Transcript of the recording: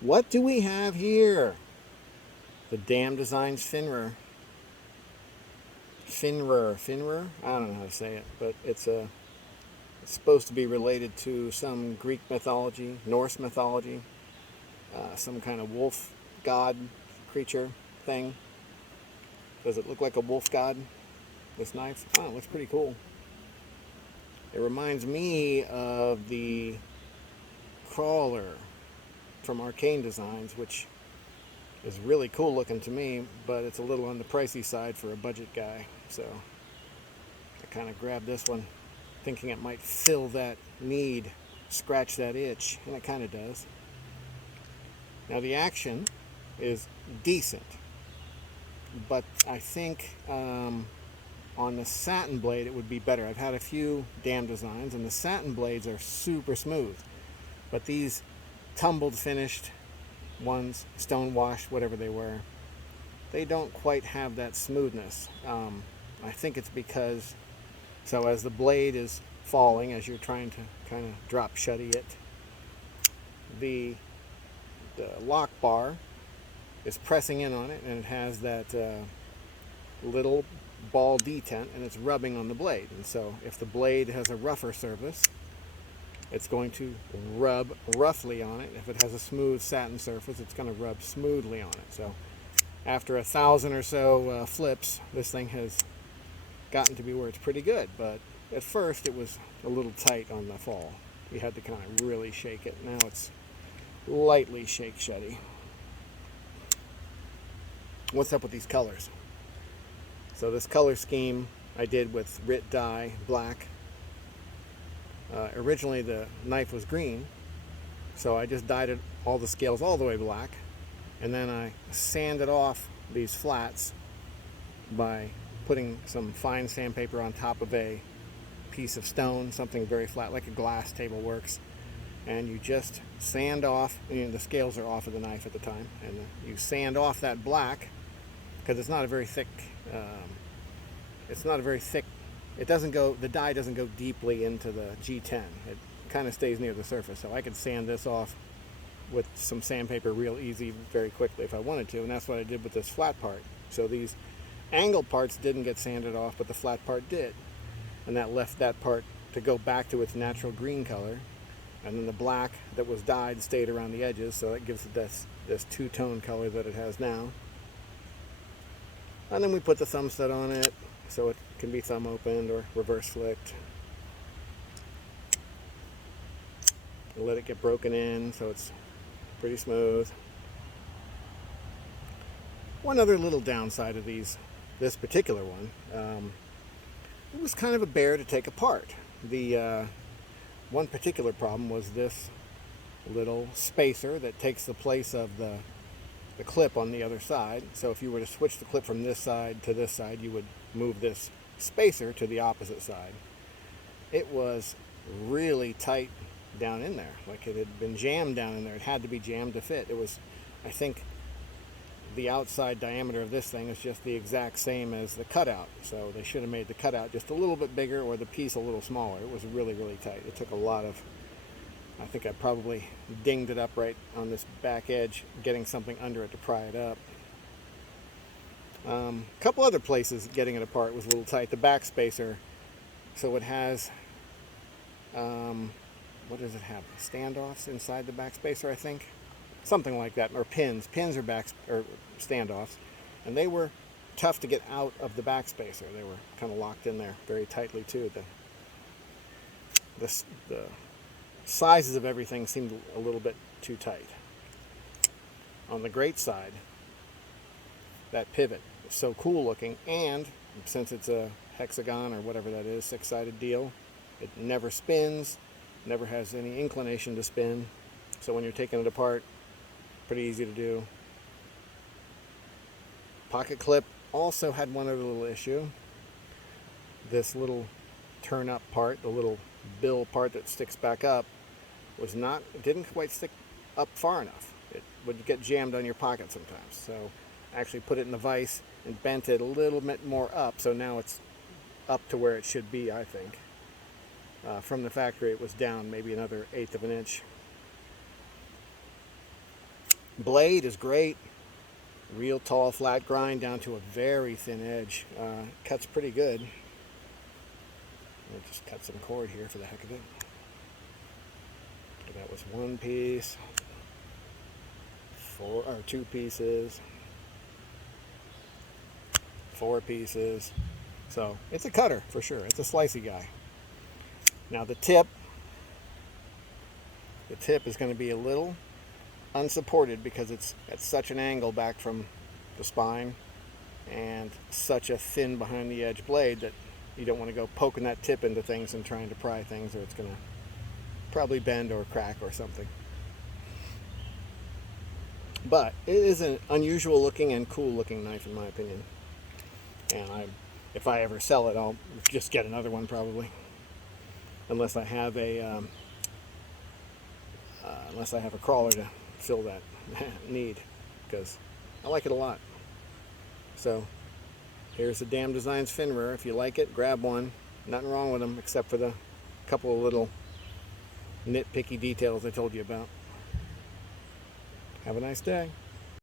What do we have here? The Damn Designs Fenrir. Fenrir? I don't know how to say it, but it's supposed to be related to some Greek mythology, Norse mythology, some kind of wolf god creature thing. Does it look like a wolf god, this knife? Oh, it looks pretty cool. It reminds me of the crawler from Arcane Designs, which is really cool looking to me, but it's a little on the pricey side for a budget guy. So I kind of grabbed this one thinking it might fill that need, scratch that itch, and it kind of does. Now the action is decent, but I think on the satin blade it would be better. I've had a few Damn Designs, and the satin blades are super smooth, but these tumbled finished ones, stone washed, whatever they were, they don't quite have that smoothness. I think it's because, so as the blade is falling, as you're trying to kind of drop shutty it, the lock bar is pressing in on it, and it has that little ball detent, and it's rubbing on the blade. And so if the blade has a rougher surface, it's going to rub roughly on it. If it has a smooth satin surface, it's going to rub smoothly on it. So after 1,000 or so flips, this thing has gotten to be where it's pretty good. But at first it was a little tight on the fall. You had to kind of really shake it. Now it's lightly shake shutty. What's up with these colors? So this color scheme I did with Rit dye black. Originally the knife was green, so I just dyed it, all the scales all the way black, and then I sanded off these flats by putting some fine sandpaper on top of a piece of stone, something very flat like a glass table works, and you just sand off, the scales are off of the knife at the time, and you sand off that black because it's not a very thick it doesn't go, the dye doesn't go deeply into the G10. It kind of stays near the surface. So I could sand this off with some sandpaper real easy, very quickly if I wanted to. And that's what I did with this flat part. So these angle parts didn't get sanded off, but the flat part did. And that left that part to go back to its natural green color. And then the black that was dyed stayed around the edges. So that gives it this two-tone color that it has now. And then we put the thumb stud on it, so it can be thumb opened or reverse flicked. Let it get broken in so it's pretty smooth. One other little downside of this particular one, it was kind of a bear to take apart. The one particular problem was this little spacer that takes the place of the clip on the other side. So if you were to switch the clip from this side to this side, you would move this spacer to the opposite side. It was really tight down in there, like it had been jammed down in there. It had to be jammed to fit. It was, I think the outside diameter of this thing is just the exact same as the cutout, so they should have made the cutout just a little bit bigger or the piece a little smaller. It was really, really tight. It took a lot of, I think I probably dinged it up right on this back edge, getting something under it to pry it up. A couple other places getting it apart was a little tight. The back spacer, so it has, what does it have? Standoffs inside the back spacer, I think, something like that, or pins. Pins are standoffs, and they were tough to get out of the back spacer. They were kind of locked in there very tightly too. The sizes of everything seemed a little bit too tight. On the great side, that pivot is so cool looking, and since it's a hexagon or whatever that is, 6-sided deal, it never spins, never has any inclination to spin. So when you're taking it apart, pretty easy to do. Pocket clip also had one other little issue. This little turn up part, the little bill part that sticks back up, it didn't quite stick up far enough. It would get jammed on your pocket sometimes. So I actually put it in the vise and bent it a little bit more up, so now it's up to where it should be, I think. From the factory it was down maybe another 1/8 of an inch. Blade is great. Real tall flat grind down to a very thin edge. Cuts pretty good. I'll just cut some cord here for the heck of it. That was one piece, two pieces, 4 pieces. So it's a cutter for sure. It's a slicey guy. Now the tip is going to be a little unsupported because it's at such an angle back from the spine and such a thin behind the edge blade that you don't want to go poking that tip into things and trying to pry things, or it's going to probably bend or crack or something. But it is an unusual looking and cool looking knife in my opinion. And if I ever sell it, I'll just get another one probably, unless I have a crawler to fill that need, because I like it a lot. So here's the Damn Designs Fenrir. If you like it, grab one. Nothing wrong with them except for the couple of little nitpicky details I told you about. Have a nice day.